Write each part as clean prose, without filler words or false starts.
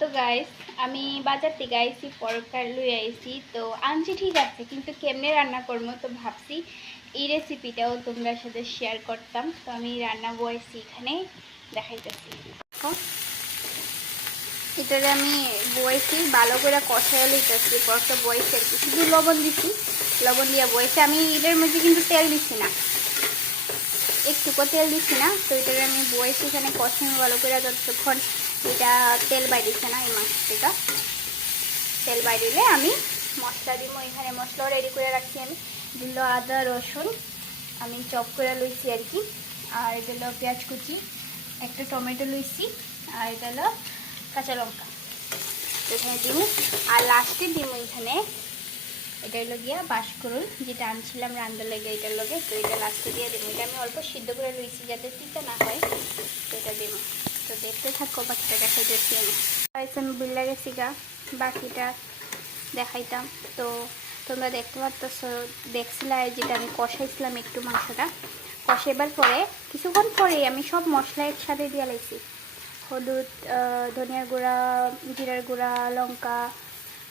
তো গাইস আমি বাজার থেকে আইছি, পরোটা লই আইছি। তো আনছি ঠিক আছে, কিন্তু কেমনে রান্না করবো তো ভাবছি এই রেসিপিটাও তোমরা সাথে শেয়ার করতাম। তো আমি রান্না বয়েছি, এখানে দেখাইতেছি। এটারে আমি বয়েছি, ভালো করে কষায় লইতেছি। পরোটা বয়েছি আর কি, শুধু লবণ দিছি, লবণ দিয়ে বয়েছি। আমি এটার মধ্যে কিন্তু তেল দিছি না, একটুকু তেল দিচ্ছি না। তো এটারে আমি বয়েছি, এখানে কষানো ভালো করে যতক্ষণ এটা তেল বাইরেছে না, এই মাছ থেকে তেল বাইরে আমি মশলা দিব। এখানে মশলাও রেডি করে রাখছি আমি। দিল আদা রসুন আমি চপ করে লইছি আর কি, আর এটা হলো পেঁয়াজ কুচি, একটা টমেটো লইছি, আর এটা হলো কাঁচা লঙ্কা। তো এখানে দিব, আর লাস্টে দিব এখানে এটা হলো গিয়া বাঁশকুড়ুল, যেটা আনছিলাম রান্নার লেগে এটার লগে। তো এটা লাস্টে দিয়ে দেবো। এটা আমি অল্প সিদ্ধ করে লইছি যাতে তিতা না হয়, তো এটা দেবো। তো দেখতে থাকো, বাকিটা দেখাইতেছি আমি। আমি বিল্লা গেছি গা, বাকিটা দেখাইতাম। তো তোমরা দেখতে পারতেছো, দেখছিলা যেটা আমি কষাইছিলাম একটু মাংসটা। কষাইবার পরে কিছুক্ষণ পরেই আমি সব মশলা একসাথে দিয়ে লাইছি। হলুদ, ধনিয়ার গুঁড়া, জিরার গুঁড়া, লঙ্কা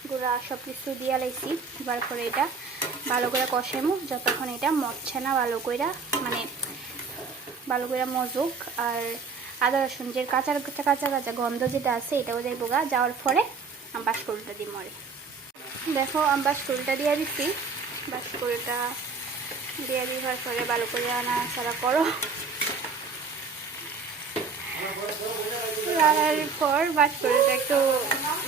গুঁড়া সব কিছু দিয়ে লাইছি। এবার করে এটা ভালো করে কষাইমু যতক্ষণ এটা মরছে না, ভালো করে মানে ভালো করে মজুক। আর আদা রসুন যে কাঁচা কাঁচা কাঁচা গন্ধ যেটা আছে এটাও যাইব গা, যাওয়ার পরে বাঁশকুড়ুলটা দিই মরে। দেখো আমি বাঁশকুড়ুলটা দিয়ে দিচ্ছি। বাঁশকুড়ুলটা দিয়ে দেওয়ার পরে ভালো করে নাড়াচাড়া করো। লাগার পর বাঁশকুড়ুলটা একটু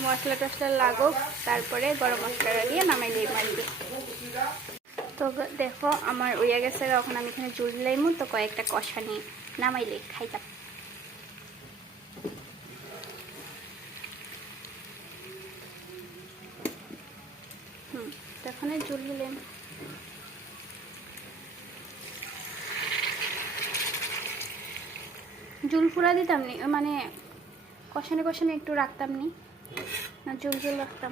মশলা টশলা লাগুক, তারপরে গরম মশলাটা দিয়ে নামাই দিয়ে মারবে। তো দেখো আমার ওইয়া গেছে, এখন আমি এখানে জুল লাইমু। তো কয়েকটা কষা নিয়ে নামাইলে খাইতাম। তখন জুল দিলাম। জুল ফুরা দিতাম নি, মানে কষানে কষানে একটু রাখতাম নি, না জুল জুল রাখতাম।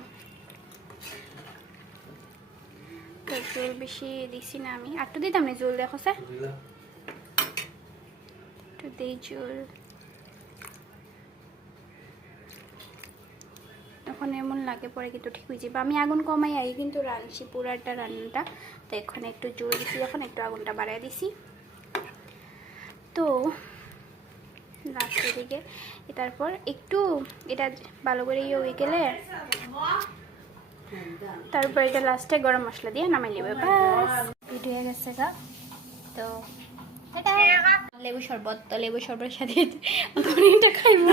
তো জুল বেশি দিছি না আমি, একটু দিতাম নি জুল। দেখো স্যার একটু দিই জুল। এখন এমন লাগে পরে কিন্তু ঠিক হয়ে যাবে। আমি আগুন কমাই আই কিন্তু রাঁধছি পুরাটা রান্নাটা। তো এখানে একটু জোর দিছি, এখন একটু আগুনটা বাড়াই দিছি। তো লাস্টের দিকে তারপর একটু এটা ভালো করে ইয়ে হয়ে গেলে তারপর এটা লাস্টে গরম মশলা দিয়ে নামাই নেবে। বাস হিট হয়ে গেছে গা। তো লেবু শরবত, তো লেবু শরবতের সাথে এটা খাইব।